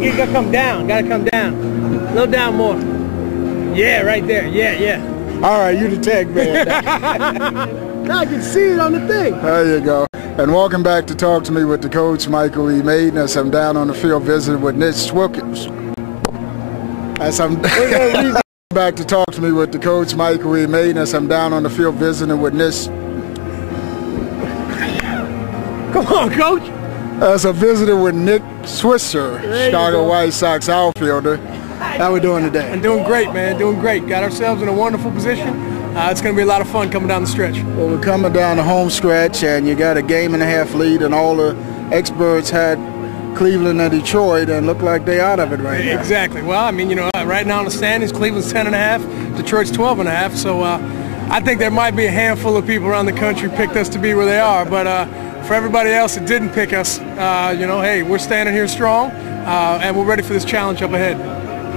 You gotta come down. Gotta come down. A little down more. Yeah, right there. Yeah. All right, you the tag man. Now I can see it on the thing. There you go. And welcome back to Talk to Me with the coach, Michael E. Mayden, as I'm down on the field visiting with Nick Swisher. As I'm back to Talk to Me with the coach, Michael E. Mayden, as I'm down on the field visiting with Nick. Come on, coach. As I'm visiting with Nick Swisher, Chicago White Sox outfielder. How we doing today? I'm doing great, man. Doing great. Got ourselves in a wonderful position. It's going to be a lot of fun coming down the stretch. Well, we're coming down the home stretch, and you got a game-and-a-half lead, and all the experts had Cleveland and Detroit, and look like they out of it right now. Exactly. Well, I mean, you know, right now in the standings, Cleveland's 10.5, Detroit's 12.5. So I think there might be a handful of people around the country picked us to be where they are, but for everybody else that didn't pick us, you know, hey, we're standing here strong, and we're ready for this challenge up ahead.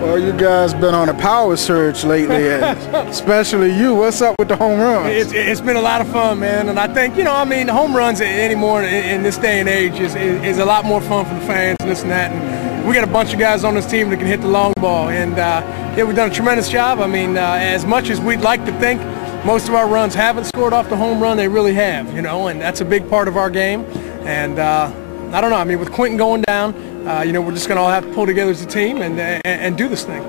Well, you guys been on a power surge lately, and especially you. What's up with the home runs? It's been a lot of fun, man, and I think, you know, I mean, home runs anymore in this day and age is a lot more fun for the fans and this and that. And we got a bunch of guys on this team that can hit the long ball, and yeah, we've done a tremendous job. I mean, as much as we'd like to think most of our runs haven't scored off the home run, they really have, you know, and that's a big part of our game. And I don't know, I mean, with Quentin going down, you know, we're just going to all have to pull together as a team and do this thing.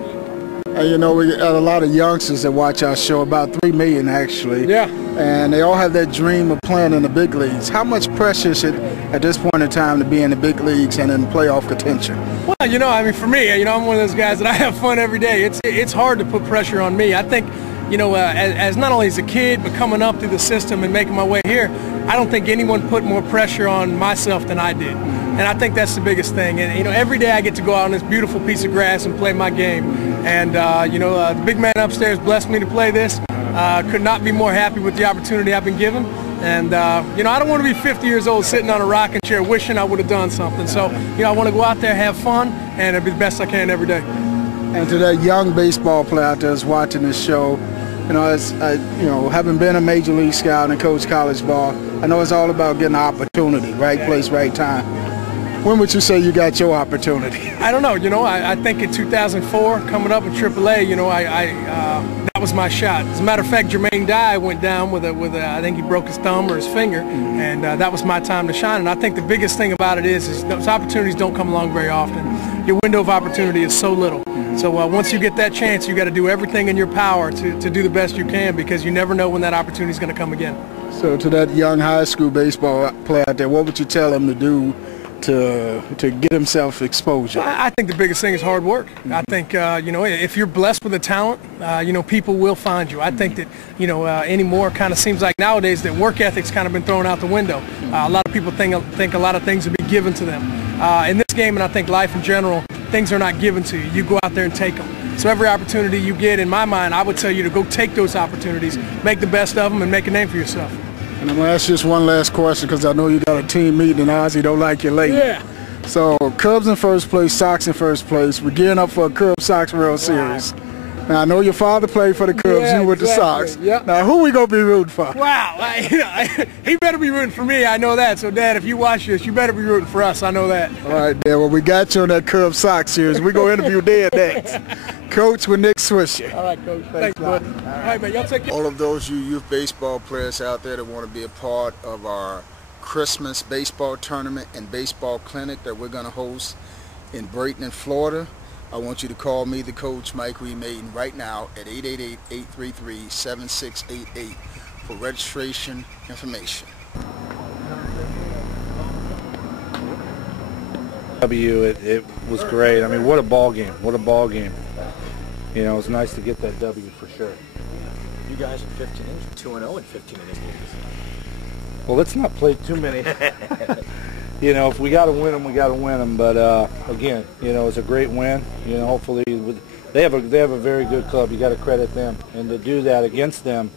You know, we got a lot of youngsters that watch our show, about 3 million actually. Yeah. And they all have that dream of playing in the big leagues. How much pressure is it at this point in time to be in the big leagues and in playoff contention? Well, you know, I mean, for me, you know, I'm one of those guys that I have fun every day. It's hard to put pressure on me. I think, you know, as not only as a kid, but coming up through the system and making my way here, I don't think anyone put more pressure on myself than I did. And I think that's the biggest thing. And, you know, every day I get to go out on this beautiful piece of grass and play my game. And, you know, the big man upstairs blessed me to play this. Could not be more happy with the opportunity I've been given. And, you know, I don't want to be 50 years old sitting on a rocking chair wishing I would have done something. So, you know, I want to go out there, have fun, and be the best I can every day. And to that young baseball player out there that's watching this show, you know, you know, having been a major league scout and coached college ball, I know it's all about getting an opportunity, right place, right time. When would you say you got your opportunity? I don't know. You know, I think in 2004, coming up in AAA, you know, that was my shot. As a matter of fact, Jermaine Dye went down with I think he broke his thumb or his finger, and that was my time to shine. And I think the biggest thing about it is those opportunities don't come along very often. Your window of opportunity is so little. So once you get that chance, you got to do everything in your power to do the best you can, because you never know when that opportunity is going to come again. So to that young high school baseball player out there, what would you tell him to do to get himself exposure? I think the biggest thing is hard work. I think, you know, if you're blessed with a talent, you know, people will find you. I think that, you know, anymore kind of seems like nowadays that work ethic's kind of been thrown out the window. A lot of people think a lot of things will be given to them. In this game, and I think life in general, things are not given to you. You go out there and take them. So every opportunity you get, in my mind, I would tell you to go take those opportunities, make the best of them, and make a name for yourself. And I'm going to ask you just one last question, because I know you got a team meeting and Ozzy don't like you late. Yeah. So Cubs in first place, Sox in first place. We're gearing up for a Cubs-Sox World Series. Now, I know your father played for the Cubs, yeah, you with exactly. the Sox. Yep. Now, who we going to be rooting for? Wow. He better be rooting for me, I know that. So, Dad, if you watch this, you better be rooting for us, I know that. All right, Dad. Well, we got you on that Cubs-Sox series. We're going to interview Dad next. Coach with Nick Swisher. All right, Coach. Thanks, bud. All right, man. Y'all take care. All of those you youth baseball players out there that want to be a part of our Christmas baseball tournament and baseball clinic that we're going to host in Brayton, Florida, I want you to call me, the coach, Michael E. Mayden, right now at 888-833-7688 for registration information. It was great. I mean, what a ball game. What a ball game. You know, it's nice to get that W for sure. You guys are 15 innings, 2-0 in 15 innings. Well, let's not play too many. You know, if we got to win them, we got to win them. But again, you know, it's a great win. You know, hopefully they have a very good club. You got to credit them, and to do that against them,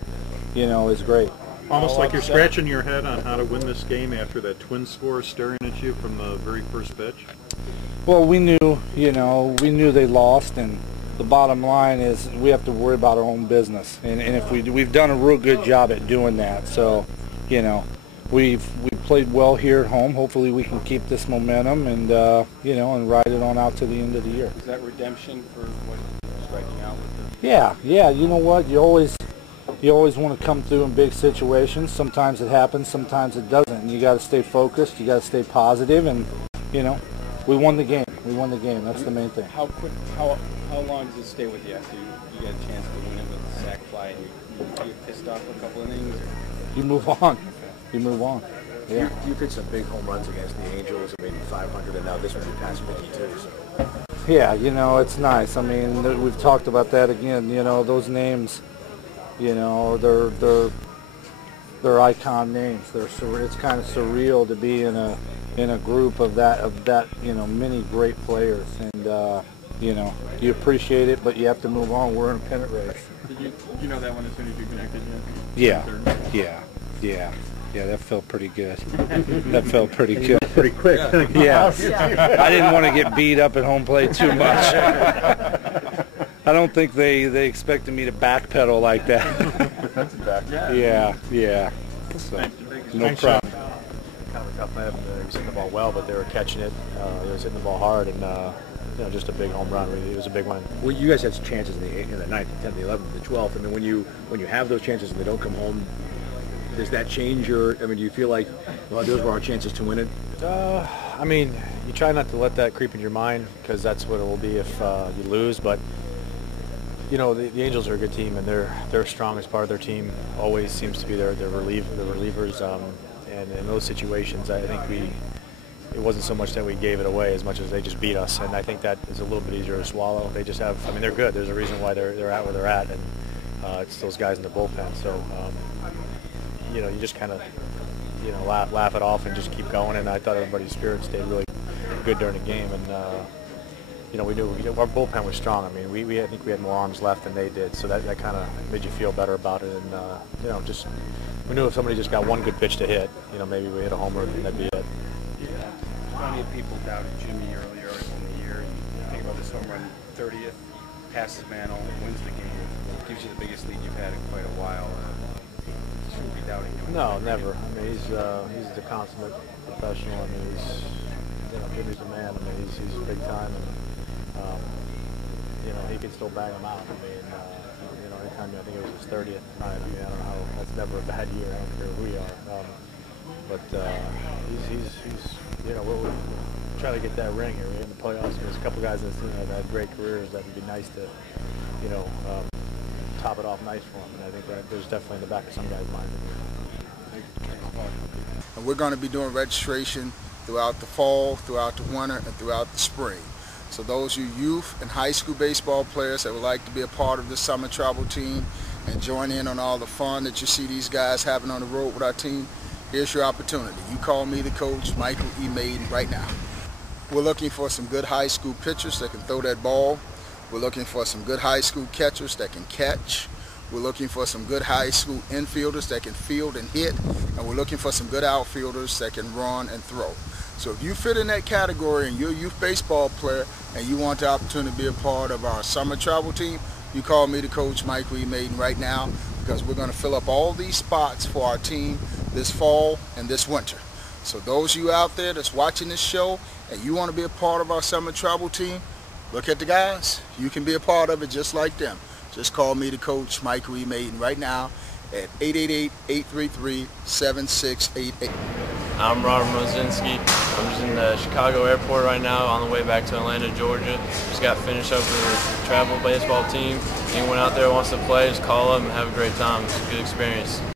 you know, is great. Almost like you're scratching your head on how to win this game after that twin score staring at you from the very first pitch. Well, we knew, you know, they lost, and the bottom line is we have to worry about our own business, and if we've done a real good job at doing that. So, you know, we've played well here at home. Hopefully we can keep this momentum and and ride it on out to the end of the year. Is that redemption for what striking out with Yeah. You know what? You always want to come through in big situations. Sometimes it happens, sometimes it doesn't. And you got to stay focused. You got to stay positive, and we won the game. We won the game. That's the main thing. How long does it stay with you after you get a chance to win it with the sack fly and you get pissed off for a couple innings? You move on. You move on. Yeah. You pitched some big home runs against the Angels, maybe 500, and now this one you passed Mickey too. So. Yeah, it's nice. I mean, we've talked about that again. Those names, they're icon names. It's kind of surreal to be in a group of that many great players, and you appreciate it, but you have to move on. We're in a pennant race. Did you know that one as soon as you connected? Yeah. That felt pretty good. That felt pretty good. Pretty quick. Yeah. I didn't want to get beat up at home plate too much. I don't think they expected me to backpedal like that. That's a back. Yeah. So, no problem. Kind of a tough night. He was hitting the ball well, but they were catching it. They was hitting the ball hard, and just a big home run. It was a big win. Well, you guys had some chances in the 9th, the 10th, the 11th, the 12th. I mean, when you have those chances and they don't come home, does that change do you feel like, well, those were our chances to win it? I mean, you try not to let that creep in your mind because that's what it will be if you lose. But the Angels are a good team, and their strongest part of their team always seems to be their relievers. And in those situations, I think it wasn't so much that we gave it away as much as they just beat us, and I think that is a little bit easier to swallow. They just have, they're good. There's a reason why they're at where they're at, and it's those guys in the bullpen. So you just kind of laugh it off and just keep going. And I thought everybody's spirit stayed really good during the game, and we knew our bullpen was strong. I think we had more arms left than they did, so that kind of made you feel better about it. And just we knew if somebody just got one good pitch to hit, maybe we hit a homer and that'd be it. Plenty of people doubted Jimmy earlier in the year. You think about this home run, 30th, passes Mantle, wins the game, gives you the biggest lead you've had in quite a while. Shouldn't be doubting him. No, never. He's the consummate professional. Jimmy's a man. He's big time, and he can still bang them out. Anytime I think it was his 30th night. I don't know how. That's never a bad year. I don't care who we are. But he's we'll try to get that ring here. We're in the playoffs. There's a couple guys that had great careers. That would be nice to top it off nice for him. And I think that there's definitely in the back of some guys' mind. And we're going to be doing registration throughout the fall, throughout the winter, and throughout the spring. So those you youth and high school baseball players that would like to be a part of the summer travel team and join in on all the fun that you see these guys having on the road with our team, here's your opportunity. You call me, the coach, Michael E. Mayden, right now. We're looking for some good high school pitchers that can throw that ball. We're looking for some good high school catchers that can catch. We're looking for some good high school infielders that can field and hit. And we're looking for some good outfielders that can run and throw. So if you fit in that category and you're a youth baseball player and you want the opportunity to be a part of our summer travel team, you call me, the coach, Michael E. Mayden, right now, because we're going to fill up all these spots for our team this fall and this winter. So those of you out there that's watching this show and you want to be a part of our summer travel team, look at the guys. You can be a part of it just like them. Just call me, the coach, Michael E. Mayden, right now at 888-833-7688. I'm Robert Mozinski. I'm just in the Chicago airport right now on the way back to Atlanta, Georgia. Just got finished up with the travel baseball team. Anyone out there wants to play, just call up and have a great time. It's a good experience.